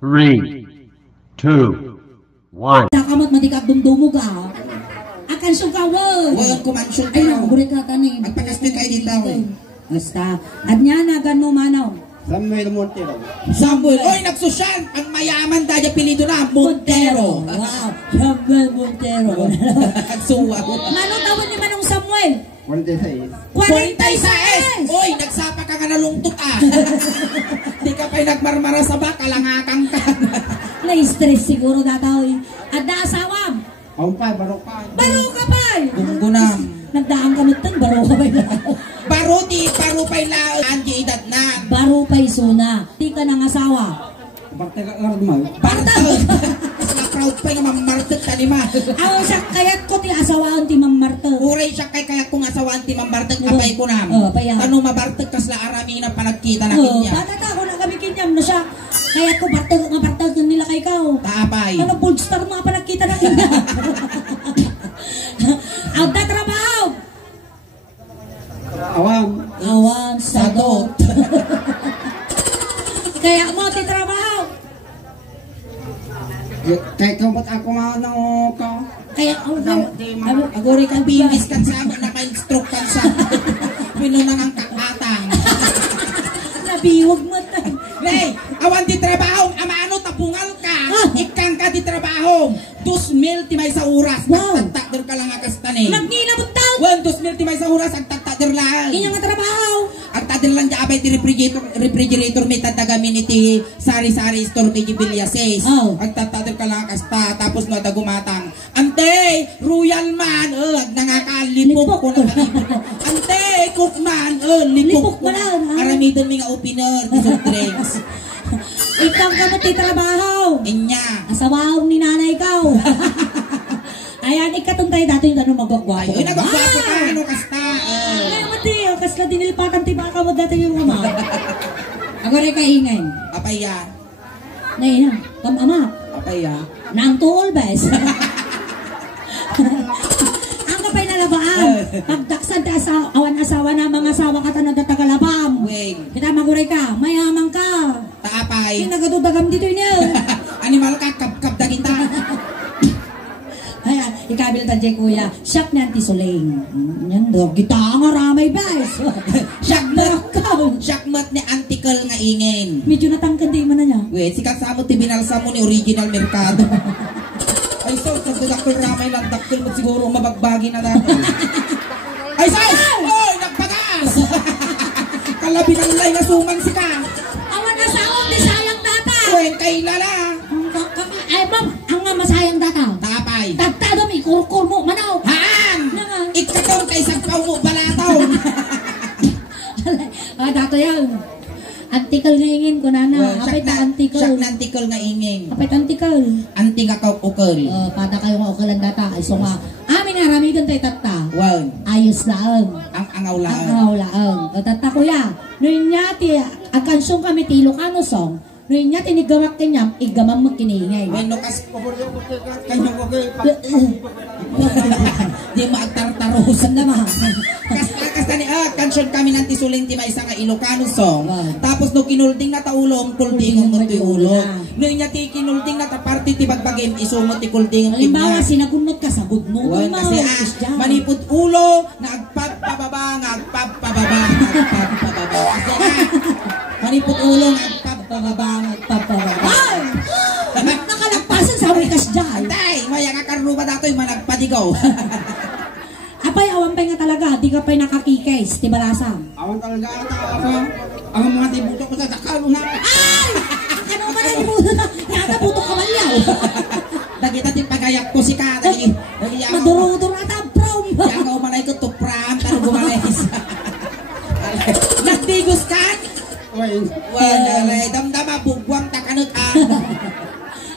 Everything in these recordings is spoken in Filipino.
3, 2, 1. Kamot matikap dumdumog ah. Akan sungkawan. Walang kumansyon Ay, kayo. nakuburit ka tanin. Magpakastin kayo dito. Basta. At niya na gano manaw. Samuel Montero. Samuel, oy, nagsosyal. Ang mayaman tayo pilido na, Montero. Wow. Samuel Montero. Nagsuwa. Mano tawag ni Manong Samuel? 46. 46! Oy, nagsapa ka nga nalungtot ah. Di ka pa'y nagmarmara sa baka, langakang ka. Na-stress siguro dataw eh. At naasawam. Aumpay, barok pa. Baro ka pa eh. Gunggunam. Nagdaan ka mutan, baro ka pa eh. Baro di, baro pa'y lao. Anji edad na. Baro pa suna. Di ka nang asawa. Bakit ka karmal? Bartag. Na-proud pa'y nga mamartag talima. Ako siya kayat ko ti asawaan ti Mamartag. Uray siya kay kaya kung asawaan ti mambartag apay ko nam. Paya. Tanong mabartag kasla arami na panagkita na kinya. Bata ako na kami kinyam na siya. Kaya ko mabartag nila kay ikaw. Taapay. Ano Polestar mga panagkita na kinya. Ang tatrabaho. Awang. Sadot. Kaya mo ti trabaho. Kaya ka ba't ako manang ka? Kaya agore kang Bimis kan sa amo, naka-stroke kan sa pinunan ang kakatang. nabiwag mo tayo. Hey, awan di trabaho, amano tapungal ka. Ikang ka di trabaho. 2,000 ti may sa oras. Wow. Agtaktakder ka lang akastani. Magnina mo tao. 2,000 ti may sa oras, agtaktakder lang. Inyong nga trabaho. Agtaktakder lang di abay ti refrigerator may tatagamin iti sari-sari store kay Gibilya 6. Oh. Agtaktakder ka lang akasta. Tapos no gumatang. Ante, royal man, nangakalipok ko na kalipok. Ante, cookman, lipok Lipok mo na, ha? Aramidon mi nga opener, di soft drinks. Ikaw ka mo ti trabaho. Inya. Asawahom ni nanay ikaw. Ayan, ikatuntay dati yung gano'ng magwagwapo. Ay, nagwagwapo ka, ano kasta. Ay, mati, kasla dinilpatan ti baka mo dati yung ama. Ako rin kaingay. Apaya. Ngayon na, ama. Apaya. Nang tuol, bes. Ang kapay na labaan. Pagdaksan ta awan asawa na mga asawa ka tanong tagalabam. Weng. Kita maguray ka, mayamang ka. Taapay. Nagadudagam dito yun. Animal ka, kap kita. Ay, ikabil ta jay kuya. Siyak na anti-suling. Yan do. Kita nga ramay, bes. Shakmat ni antikal nga ingin. Medyo natangkan din mo na niya. Wait, sikat sa mo tibinalsa mo ni original merkado. Ay, so, dakil ramay lang, dakil mo siguro mabagbagi na dati. Ay, say! Oy, nagpagas! Kalabi ng lay na suman si ka. Awan asawang di sayang data. Weng, kay lala. Ay, ma'am, ang nga masayang data. Tapay. Tagtado mi, kurkur mo, manaw. Haan! Nga. Ikatong kay sagpaw mo, balataw. Dato yan. Antikal nga ingin ko na na. Apit na antikal. Siyak na antikal nga ingin. Apit antikal. Anting nga ukol. Pada kayo nga ukalan data. Ay, so nga, amin nga ramigan tayo tata. Wow. Ayos laang. Ang angawlaan. Ang laang. Tata kuya. Noon niya, akansyon kami ti Ilocano song. Noon niya, tinigawak kanyam, igamang magkiningay. Bueno, kanyo ko di maagtartarusan naman. Kasta ni kansyon kami ng tisuling ti may nga Ilocano song. Tapos no kinulding na taulong, kuldingong mo ti ulong. Noon niya ti kinulding na taparti ti bagbagim, isumot ti kuldingong ti Halimbawa, sinagunot ka sa budno. kasi manipod ulo, nagpapababa, nagpapababa. Kasi manipod ulo, nagpapababa. Ay! Nakalagpasan sa wikas dyan. Antay, maya nga karuba dato yung managpadigaw. Apay, awan pa nga talaga. Di ka pa'y nakakikes. Tibalasam. Awan talaga ata ako. Ang mga tibuto ko sa dakal na. Ay! Ano ba na ibuto na? Yata puto ka malyaw. Dagita din pagayak ko si ka. Maduro-duro ata ang prom. Yang ka umanay ko to pram. Taro gumanes. Nagdigos ka? Wala, damdama bugwang takanot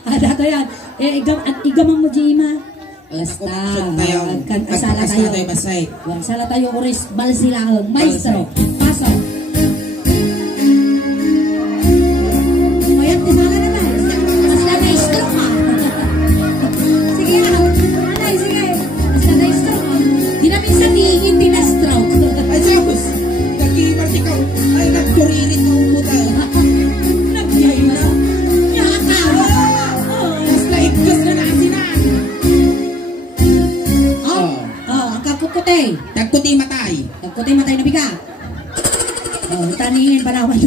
Dato yan. Igamang mo, Jima. Basta. Asala tayo. Asala tayo, Oris. Balsilang. Maestro. Pasok. Mayat, tisala naman. Basta maestro ka. Sige, anay, sige. Basta maestro ka. Di namin sa tingin, tinastroke. Ay, Zeus! Nag-iimas ikaw. Ay, nagturirit ka umuta. Nag-iimas. Yaka. Tagkote. Dagkuti matay. Tagkote matay na biga. Oh, taningin panawan.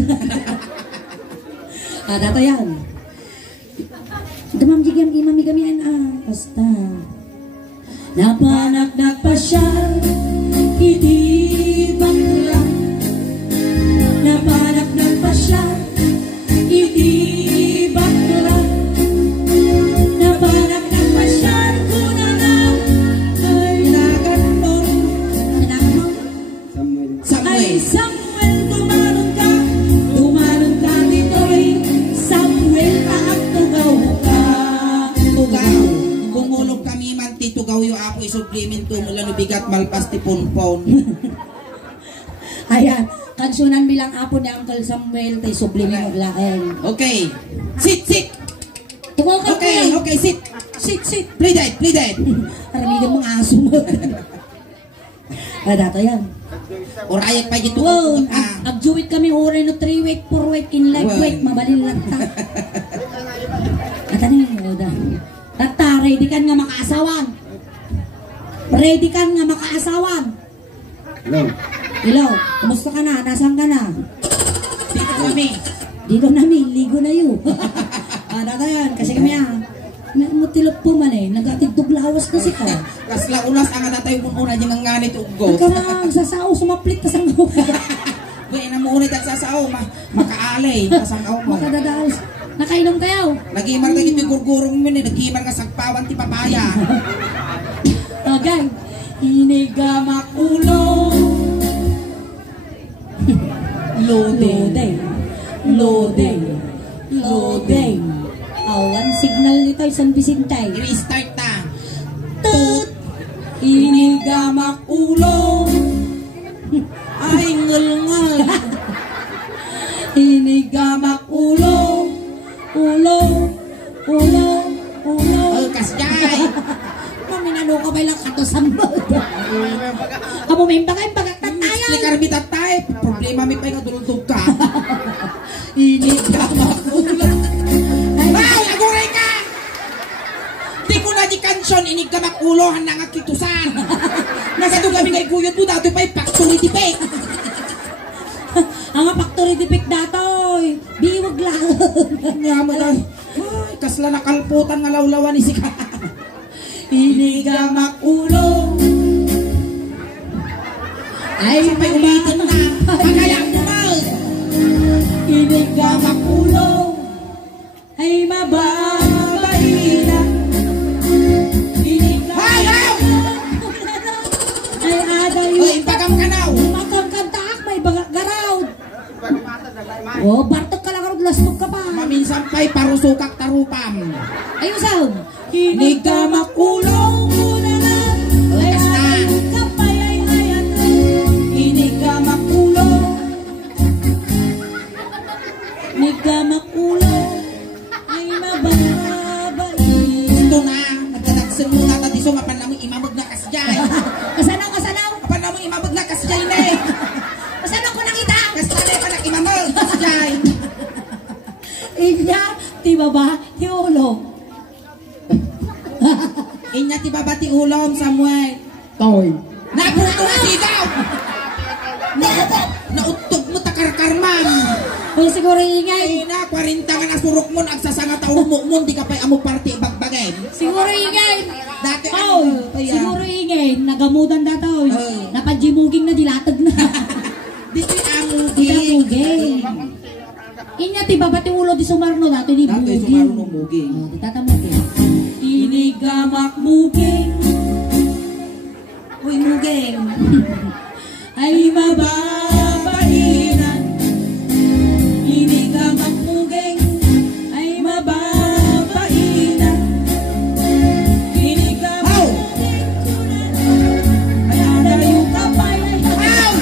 Dato yan. Gamam jigam imam igamian basta. Napanagdag pa siya, hindi bakla. Napanagdag pa siya, hindi bakla. Napanagdag pa siya, kuna na kailangan mo. Ay Samuel, tumalon ka dito'y Samuel, at tugaw ka. Tugaw. Bumulog kami man ti tugaw yung apo isublimin tumula no bigat malpas ti ponpon. Ayan, kansunan bilang apo ni Uncle Samuel tay sublimin maglaeng. Okay. Sit. Tungol ka Okay, kayo. okay, sit. Sit. Play dead. Aramigan mga aso mo. Dato yan. Orayak pa gito. Wow, agjuwit kami oray no 3 week, 4 week, in leg Wow. week, mabalil lang ta. At ano yun, Oda? Tata, ready kan nga makaasawan. Ready kan nga makaasawan. Hello, kumusta ka na? Nasaan ka na? Dito kami. Dito namin, ligo na yun. Dato yan, kasi kami mutilop po man nagatigdog lawas na si ka. Kasla ulas ang natay mo una yung nganit uggo. Ika na, sasao, sumaplit ka sa mga. Buhay na mo unit at sasao, makaalay, kasangaw mo. Makadadaos. Nakainom kayo? Nagimar ka gito yung gurgurong mo nagimar ka sagpawan ti papaya. Okay. Inigamak ulo. Loading. Awan signal nito ay San Vicente. I-restart ta. Tut. Inigamak ulo. Ay, ngal. Inigamak ulo. Ulo. Kasyay. Maminano ka ba lang kato sa mga? Amo may bagay pagkatatayan. Likar mi tatay. Problema mi pa yung dulutog ka. Inigamak ulo. Wow, aguray ka! Di ko na di kansyon, inig ka makulohan na nga kitusan. Nasa kami ngay guyot mo, dato pa'y factory defect. Ang factory defect datoy. Biwag lang. Nga mo lang. Ay, kasla nakalputan nga lawlawan ni Sika. Inigamak ulo. Ay, May ulitin na. Pagayang mo. Inigamak ulo. Ay, mababay na. Inigamak ulo. Ay, aday. Ay, pagam ka na. Makangkantaak, may bagak garaw. Oh, bartok ka lang karod, lastok ka pa. Maminsan pa'y parusukak tarupam. Ay, usaw. Inigamak ulo. Ay, aday ka pa, ay, ayan. Inigamak ulo. Inigamak ulo. Ay, mababay. Ito na. Nagdadagsan mo na tadiso, mapan namang imamag na kasyay. Kasanaw. Mapan namang imamag na kasyay na eh. Kasanaw ko nakita. Kasyay pa na imamag kasyay. Inya, ti baba, ti ulo. Inya ti babati ulom, Samuel. Toy. Naputo na sigaw! Nautog mo takarkarman. Kung siguro ingay. Ay na, 40 nga nasurok mo, agsasanga taon mo, di ka pa'y amo party bagbagay. Siguro ingay. Dati Oh, kaya. siguro ingay. Nagamudan na to. Oh. Napadjimuging na dilatag na. Di si Kita amuging. muging. Inya ti baba ti ulo di sumarno dato di Dati muging. sumarunong muging. Oh, di tatamuging. Inigamak muging. Uy, muging. Ay mababainan. Inigamak muging. Ay mababainan. Inigamak How? muging. Ay adayo ka pa. Ow!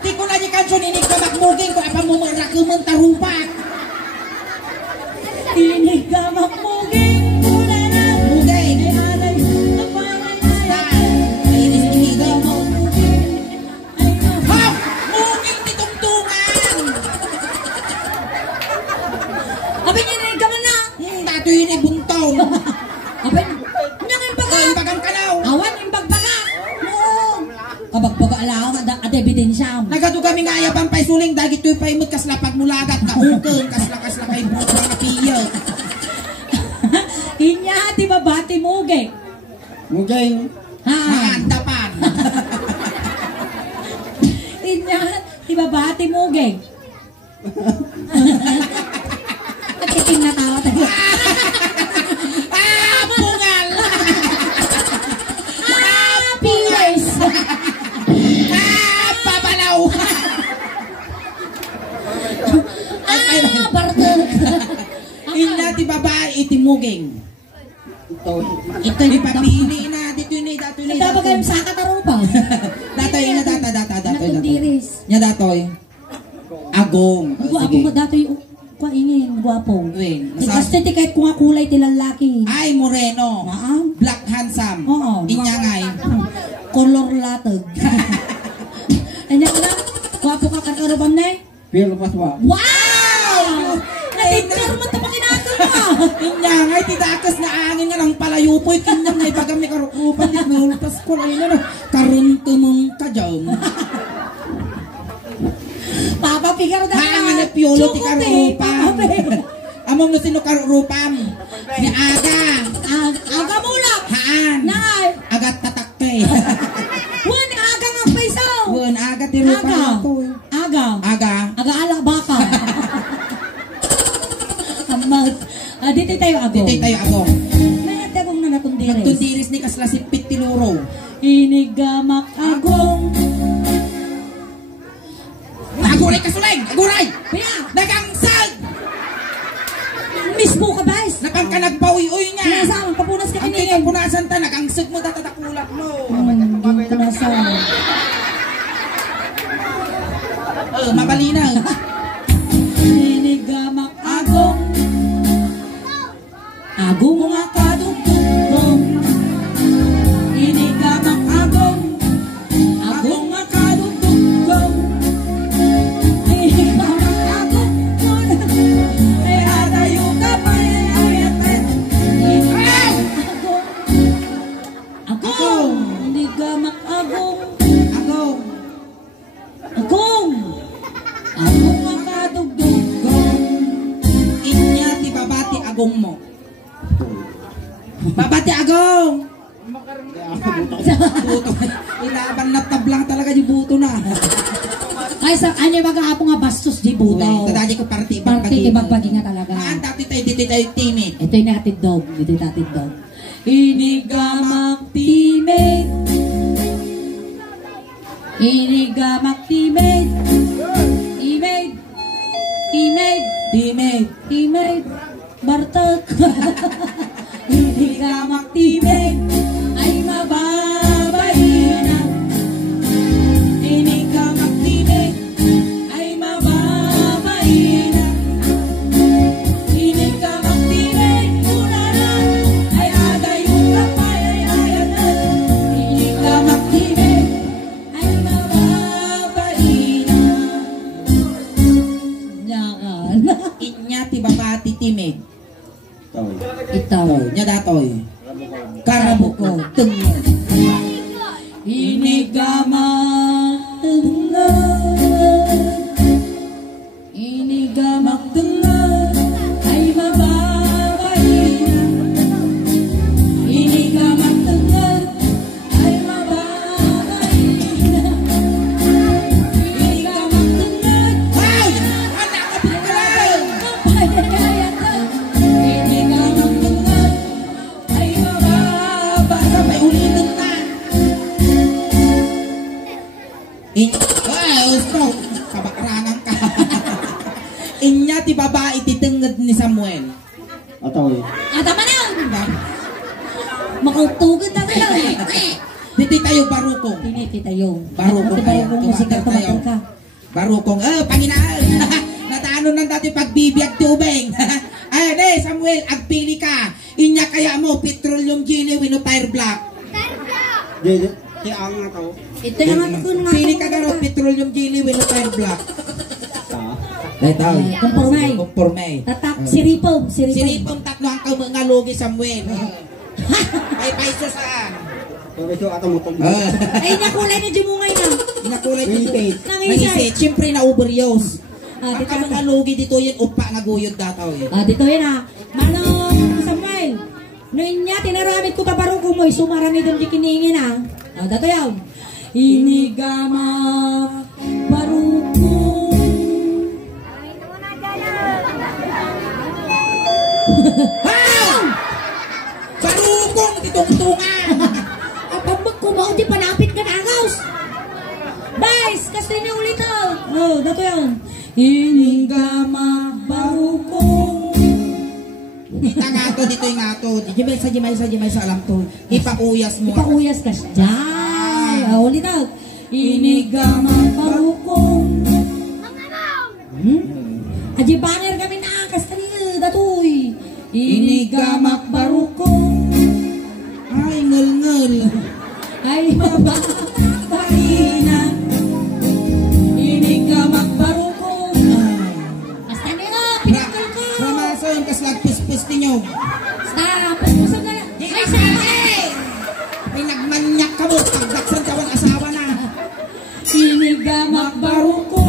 Di ko na niya kansyon, inig ka magmuging ko, apa mo marakuman tarupak. Inigamak muging. Muna na. Muging. Ay adayo ka pa. Inis inigaw mo. Ay Kabagbaga lang, at ebidensya. Nagado kami nga ayapan pa suling dagit to'y paimot kasla pagmulagat na ukeng kasla kay buto nga piyo. Inya, di ba bati mugay? Mugay. Ha? Maandapan. Inya, di ba bati mugay? Nagtiting na tao tayo. Pungal! Piwis! Papalaw! Bartok! Ina ti babae itimuging. Ito Di papili na dito ni dato ni. Dapat kayong saka tarong pa. Datoy na data. Nakundiris. Nya datoy. Agong. Guwapo ko dato yung kaingin. Guwapo. Wen. Kasi ti kahit kung kulay ti lalaki. Ay moreno. Naam. Black handsome. Oo. Inya ngay. Color latag. Anya ka na? Guwapo ka kakarabam na eh. Pero paswa. Wow! Natipir mo ito pakinagal mo. Inya ngay tidakas na angin nga ng palayupoy kinyang ngay bagam ni karukupan di nulpas ko lang na karun tumong kajam. Papa pigar na. Hangan na piolo ti karurupan. Among no sino karurupan. Ni aga. Aga mula. Haan. Nay. Agat tatakte. Wan aga nga paisaw. Wan aga ti rupan ako. Aga. Aga. Aga ala baka. Amag. Dito tayo ako. Dito tayo ako. May tagong na natundiris. Tundiris ni kasla si Pitiluro. Inigamak agong. Aguray kasuleng! Aguray! Pia. Nagangsag! Mismo ka bais. Napang ka nagpawi-uy niya. Sinasama papunas ka Ang kanina. kita punasan ta, nagangsag mo tatatakulak mo. Punasan. Mabalinaw. Inigamak agong. Agong nga kadugtugong. Inigamak agong. Agong nga kadugtugong. Inigamak agong. Ay adayo ka pa ayatan. Inigamak agong. Agong. Inigamak agong. Agong. Agong. Agong nga kadugtugong. Inya ti babati agong mo. Babati agong! Buto. Ilaban na tablang talaga yung buto na. Ay, sa kanya mag-aapo nga bastos di buto. Tadadi ko parti Party ibagbagi nga talaga. Maan dati tayo, dito tayo timid. Ito yung natin dog. Ito yung natin dog. Inigamak timid. Inigamak timid. Timid. Timid. Timid. Timid. Bartok. Inigamak timid. Ay mababay na. Inigamak timid. Ay mababay na. Inigamak timid. Una na. Ay adayo kapay ay ayatan. Inigamak timid. Ay mababay na. Yakan. Inya ti babati timid. Ito. Nya datoy. Karabuko. Tengah. Inigamak tengah. Inigamak tengah. Ay mababay na. Inigamak tengah. Ay mababay na. Inigamak tengah. Wow! Anak ka pinagalaw! Inigamak tengah. Ay mababay. Sabay ulitin na. Wow! Stroke! Kabakarangan ka. Inya ti babae ti tenged ni Samuel. Atoy. Tama na yun! Makautugan na tayo. Dito tayo barukong. Piniti tayo. Barukong tayo. kayo. Kung musika tayo. tumatol ka. Barukong. Panginaan. Natano nang dati pagbibiyag tubing. Ay, ne, Samuel, agpili ka. Inya kaya mo, petroleum jelly, wino tire black. Di ang nga to. Ito yung nga ko nga. Pili ka garo, petroleum jelly, wino tire black. Dito. Kumpurmay. Kumpurmay. Tatak, siripom. Sinipong tatlo ang mga logi, Samuel. Ay, paiso saan? Ito ato mo tong. Ay, nakulay na jumungay na. Inakulay dito. Nangisay. Mangisit. Siyempre na overuse. Ah, Ang dito kamang alugi dito yan, upa nga guyod dataw eh. dito yun Manong Samuel. Noon niya, tinaramit ko kaparo ko mo. Sumarami doon di kiningin dito yun. Inigama baruko. Barukong titungtungan! Ang pambag ko mo, di panapit ka na angaws. Guys, kasi niya ulit dito yun. Inigama baruko. Kita nga to, dito yung nga to. Jimay sa alam to. Ipakuyas mo. Ipakuyas ka siya. Jai. Ulit Inigama baruko. Aji banger kami na angkas kanina. Datoy. Inigamak baruko. Ay, ngel-ngel. Ay mababay na. Inigamak baruko. Basta nila, pinagkal ko. Ramason, kaslag pis-pis ninyo. Stop. Pusog na. Ay, say! May nagmanyak ka mo. Pagdaksan ka ang asawa na. Inigamak baruko.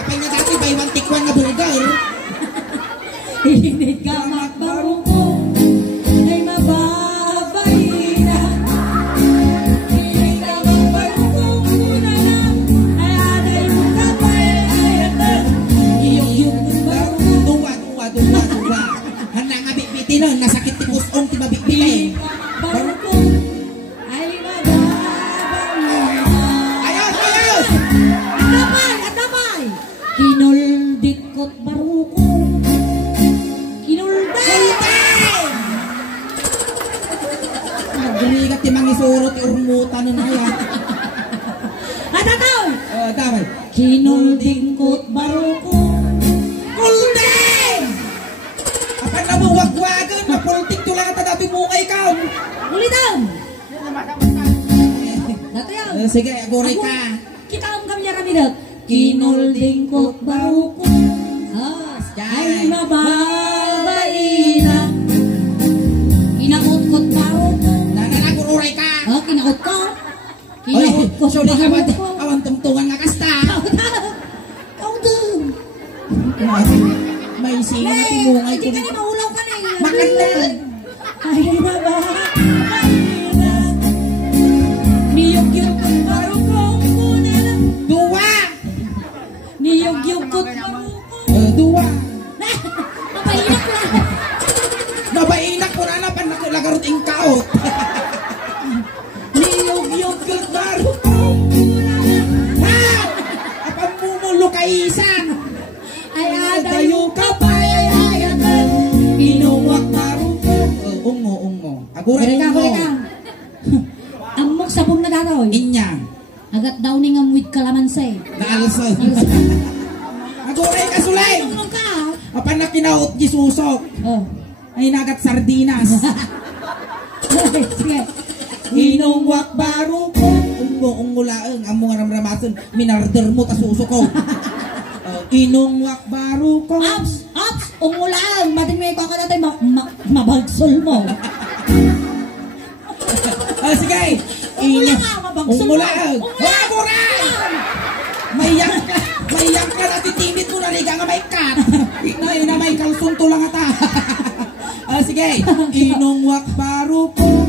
Kapay na dati, by one tikwan na burger. Inigamak baruko. Ay mababay na. Inigamak baruko. Muna na. Ay aday mo kapay. Ay aday. Iyong baruko. Duwa. Handa nga bitbitin nun. Nasakit ti pusong ti mabitbitin. Baruko. Ay mababay na. Ayos! Atapay. Kinuldit ko't baruko. Gumigat ti mangisuro ti urmutan na yan. Atataw. Damay. Kinulding ko't baruko. Kulding! Apan na mo wagwagan. Mapulting to lang at dati mo kay ikaw. Ulitan. Dato yan. Sige, agoray ka. Kita ang kamya kami dat. Kinulding ko't baruko. Ay mababay na. Kinakot ko't baruko. Nananagururay ka. Kinakot ko. Kinakot ko. So, awan tungtungan nga kasta. Kau dun. May singa na timungay Hindi ko. ka ni maulaw ka na eh. Makanlan. Ay mababay na. Niyog-yog ko't baruko. Muna na. Duwa! Niyog-yog ko't baruko. Duwa! Mapainak na. Nabainak ko na pan lagarot ing kaot. Niyog-yog ko't baruko. Ha! Apan mumulo ka isa. Ay adayo ka pa. Ay adayo. Inuwak baruko. Ungo. Aguray Kureka. ungo. Amok sabong na daraw. Inya. Agat daw ni nga muwid kalamansi. Naalsa. Aguray ka sulay. Ano ka? Apan na kinaot gisusok. Ay nagat sardinas. Sige. Inuwak baruko. Ungo laeng. Amo nga ramramason. Minarder mo tasuso ko. Inungwak baruko. Ops! Umulang! Mating may baka natin mabagsol mo. Sige. Umulang mabagsol mo. Umulang. Aguray! Mayak ka na titimit mo na liga nga may kat. Na may kalsong tulang ata. Sige. Inungwak baruko.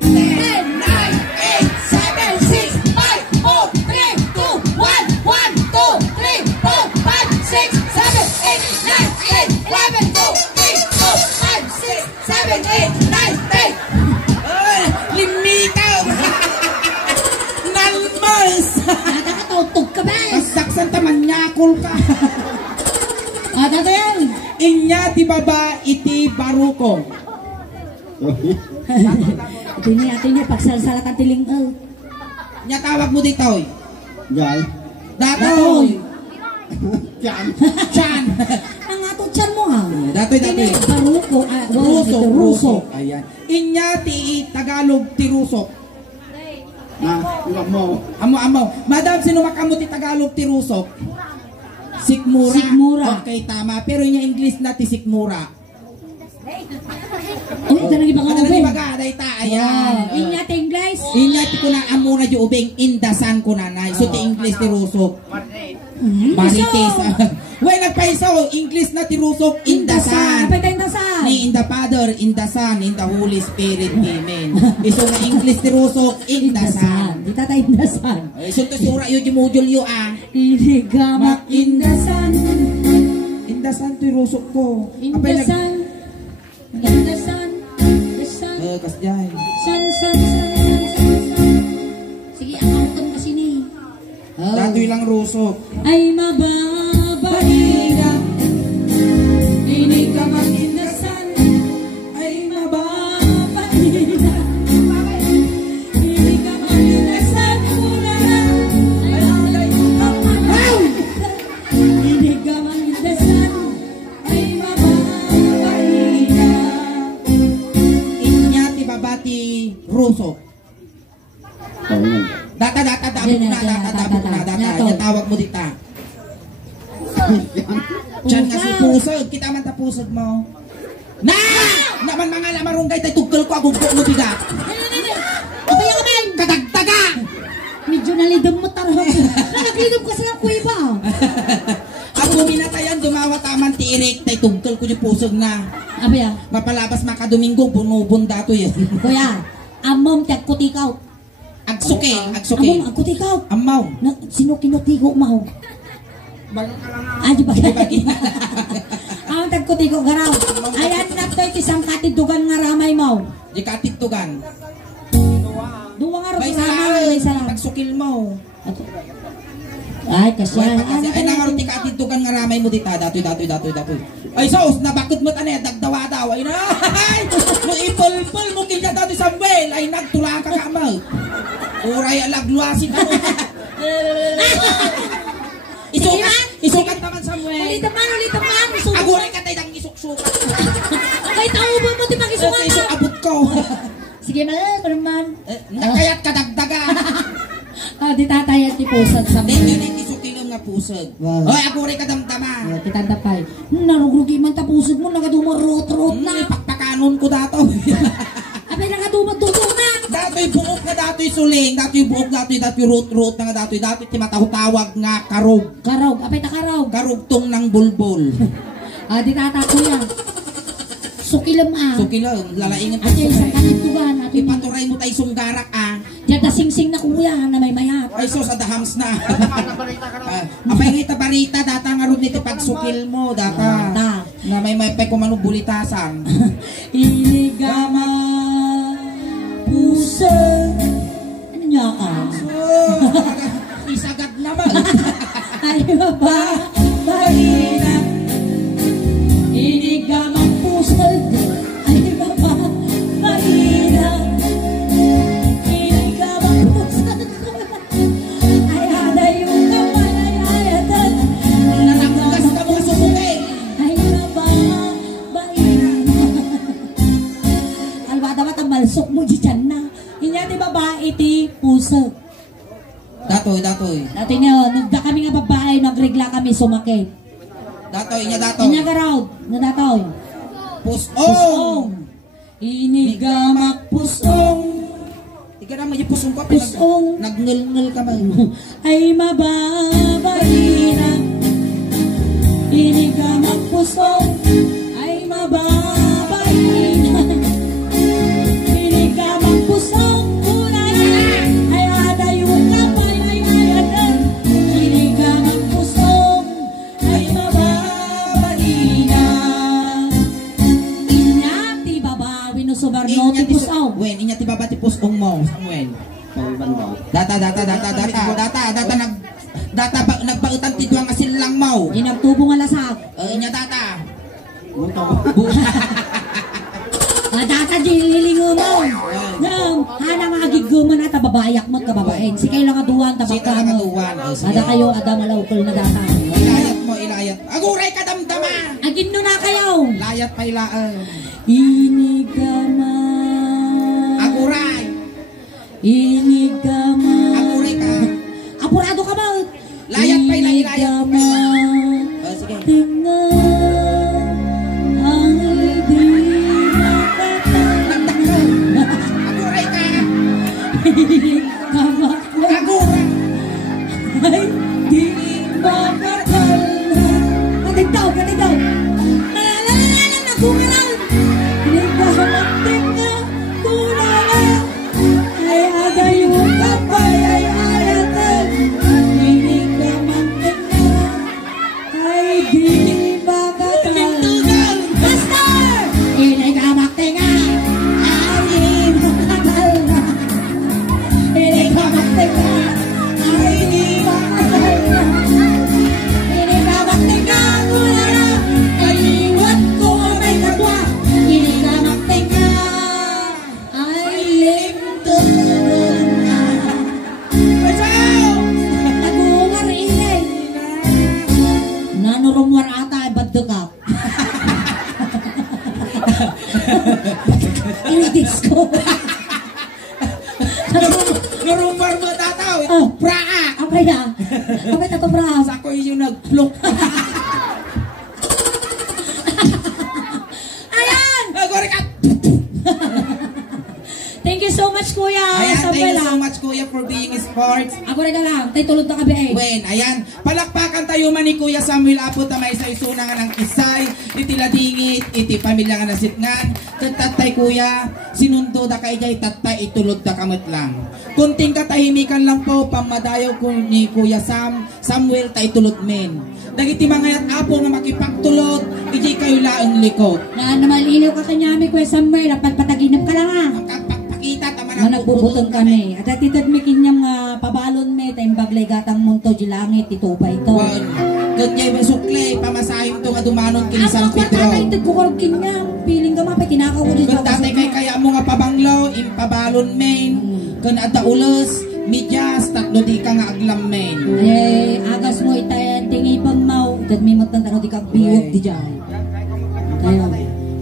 10, 9, 8, 7, 6, 5, 4, 3, 2, 1, 1, 2, 3, 4, 5, 6, 7, 8, 9, 8, 11, 12, 3, 4, 5, 6, 7, 8, 9, 10. Limitaw! Nalmas! Nakakatautog ka ba? Saksan taman nyakol ka. Dato yan. Inya ti baba iti baruko. Ito niya, pagsasalat ang tiling. Nya tawag mo dito. Jai. Datoy. Yan. Chan. Ang ato tiyan mo ha. Datoy. Baruko. Ruso. Ayan. Inya ti Tagalog ti rusok. Na, iwag mo. Amo. Madam, sino makamo ti Tagalog ti rusok? Sikmura. Sikmura. Okay, tama. Pero inya English na ti sikmura. Ano talaga ba Ano ka na baga, dayta, ayan. Inya te English. Inyat ko na amo na yung ubing indasan ko na na. So, ti English ti Rusok. Marites. Well, nagpaiso, English na ti Rusok, indasan. Apa tayo indasan? Ni in the Father, in the Son, in the Holy Spirit, Amen. Iso na English ti Rusok, indasan. Di tayo indasan. Iso to sura yun yung module yun Inigamak indasan. Indasan ti Rusok ko. Indasan. Indasan. Indasan. Kasjay. San. Sige, ang auton kasi ni. Datoy lang Rusok. Ay mababahiga. Inig ka magindasan. Ay mababahiga. Inig ka magindasan. Muna na. Ay alay ka magindasan. Inig ka magindasan. Ay mababahiga. Inya ti babati Rusok. Data, Yan tawag mo dita. Diyan nga si Pusod, kita man ta Pusod mo. Na! Naman mga lamarunggay tay tugkol ko agugbo mo biga. Apa yung kamay? Kadagdaga! Medyo nalidom mo taro. Nanaglidom kasi ng kuiba. Ako minatayan dumawa taman ti Eric tay tugkol ko yung Pusod na. Apa ya? Mapalabas makadomingo bunubon dato yan. Kuya, amom tiyak kutikaw. Agsuke. Amom ang kutikaw. Amaw. Na, sino kinutigo mo? Ayo ba? Ang tagkutiko garaw. Ayan na to isang katidugan nga ramay mo. Di katitugan. Duwa nga rin May ramay. May salam. pagsukil mo. Ay, kasi Ay nangarot ti katitugan nga ramay mo dita. Datoy. Ay sos, nabakot mo tanay. Dagdawa daw. Ay na. No ipulpul mo kanya datoy Samuel. Ay nagtula ka kamaw. Uray alagluasin ka mo. Isukat naman Samuel. Ulit naman. Aguray ka tayo ng isuk-sukat. Ay, tauban mo di pag-isukan Isuk abot ko. Sige naman. Nakayat ka dagdaga. Di tatayat ni Pusad sa Thank you, isukilom nga pusod. Wow. Oy, aguray ka damtama. Kita tapay. Narugrugi man ta Pusad mo. Nagadumar-rot na. Pakpakanon ko dato. Abay, nagadumar-dudong na. Dato'y buok nga dato'y suling. Dato'y buok, dato'y root na nga dato'y timatawag nga karog. Karog. Abay, takarog. Karugtong ng bulbul. Di tatako yan. Sukilam Sukilom, lalaingan At yung isang kanitugan. At yung Ipaturay mo tayo sunggarak Diyan na sing-sing na kuya na may mayat. Ay sos, adahams na. Apay nga barita, data nga rin nito pagsukil mo, data. Na may kumano bulitasan. Iligama puso. Ano niya ka? Isagad naman. Ay ba? Bahina. Iligama puso. Ay ba? Bahina. Iligama puso. Ay ada yung kamay. Ay ada. Nanakugas ka mga sumugay. Ay ba? Bahina. Alwada ba malsok mo dyan na? Inya di babae ti puso. Datoy. Dati niyo, nagda kami nga babae, nagregla kami sumakit. Datoy. Inya garaw, nadatoy. Pusong. Inigamak pusong. Ika naman yung pusong ko. Pusong. Nagngal-ngal ka ba? Ay mababalina. Inigamak pusong. Ay mababalina. Inigamak pusong. Ay ada yung kapay. Ay ayadan. Inigamak pusong. Ay mababalina. Inyati babawi no subarno ti pusong. Inya ti baba ti pusong mo, Samuel. Data nagbautan ti duwang asin lang mo. Ginagtubo nga lasag. Inya data. Data dililingo mo. Nang hana mga giguman at babayak mo kababain. Si kayo lang aduan Sika tabaka lang mo. aduan. Ada kayo ada malaukol na data. Ilayat. Aguray ka damdama. Agin no na kayo. Layat pa ilaan. Inigama. Aguray. Inigama. Aguray ka. Apurado ka ba? Layat pa ilaan. Inigama. Sige. Tingnan ang di makatakot. Agura. Ay, di makakal. Kantig daw. Nalalalang na kumalaw. Hindi ka hamanting nga kumalaw. Ay agayo kapay ay ayatan. Hindi ka manting nga. Ay di makakal. Master! Hindi ka manting nga. Ay di makakal. Hindi ka manting nga. Ay di makakal. Hindi ka manting nga kumalaw. Ay iwan ko may kapwa. Hindi ka manting nga. Ay limtulong na. Nag-uwarin. Nanurumwar ata ay baddo ka. Ini-disco. Narumbar mo tataw. Oh. Praa. Apay na. Apay na to, bra. Sako yung nag-plok. Ayan! Agora ka. Thank you so much, Kuya. Ayan, thank Samuel, you so ah. much Kuya for being sports. Ako rin na lang. Tayo tulog na kabi eh. Wen, ayan. Palakpakan tayo man ni Kuya Samuel Apo ta may isuna nga ng kisay, iti ladingit, iti pamilya nga nasitngan. Tatay Kuya, sinundo da kay jay tatay itulog da kamot lang. Kunting katahimikan lang po pamadayaw ko ni Kuya Samuel ta itulog men. Dagiti mga apo nga makipagtulog, iji kayo laang likod. Na namalinaw ka kanyami, Kuya Samuel. Dapat pataginap ka lang ah. Ang kapakita tama Nga nagbubutong kami. At atitad may kinyam nga pabalon me, tayong baglay gatang munto, di langit, ito pa ito. Wen, ganyay masukle, pamasahin to nga dumanon kini San Ako Pedro. tatay, tagkukurog kinyam. Piling ka mapay, tinakaw ko dito. Kung tatay kay kaya mo nga pabanglaw, impabalon main, kung ata ulos, midyas, tatlo di ka nga aglam main. Eh, agas mo itayan, tingi pang mau. Tad may matang di ka biyog di dyan. Ayun.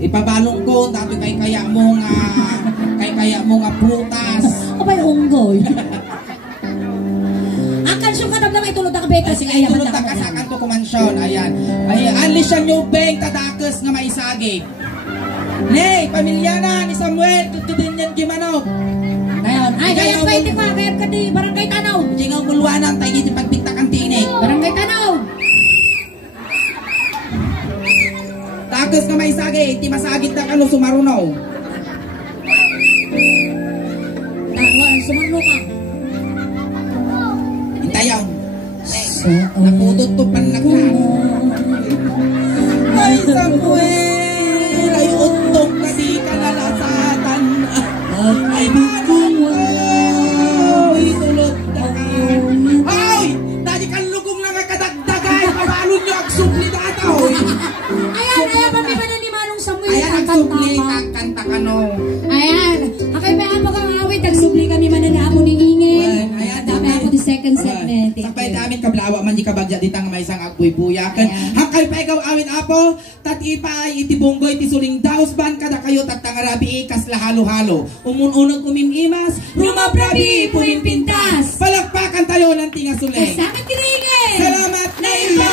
Ipabalong ko, tatay kay kaya mo nga prutas. Abay, unggoy. Akan siya ka naman itulog na kabeta. Kasi ay tulog ta kasakan to kumansyon. Ayan. Ay, alis siya nyo beng tadakes nga maisagig. Nay, pamilya na ni Samuel, tutubin yan gimanok. Ngayon, ay, kaya pa iti pa, kaya ka di barangay Tanaw. Hindi nga mulwanan tayo di pagpintakan tinig. Barangay Tanaw. Dakes nga maisagig, ti masagit na kano sumarunaw. Sumarno ka. Hintayaw. Napututupan na ka. Ay, Samuel! Ay, untog na di ka lalasatan. Ay, bukong ay, tulog na ka. Ay! Dadi ka lugong na nga kadagdagay. Pabalon nyo ang supli na ito. Ayan, kami pa na ni Manong Samuel. Ayan, ang supli na kanta ka no. Ayan, akay may apa kang awit. Nagsubli kami mananaamo ni Ingin. Ayan, Dami ako di second segment. Sakpay namin kablawa man di kabagya ditang may isang agbuy-buyakan. Hakay pa ikaw awit apo, tat ipay iti bunggoy iti suling daos ban kada kayo tatangarabi ikas lahalo-halo. Umununong kumimimas, rumabrabi pumimpintas. Palakpakan tayo ng tinga suleng. Sa akin tinigin! Salamat na iba!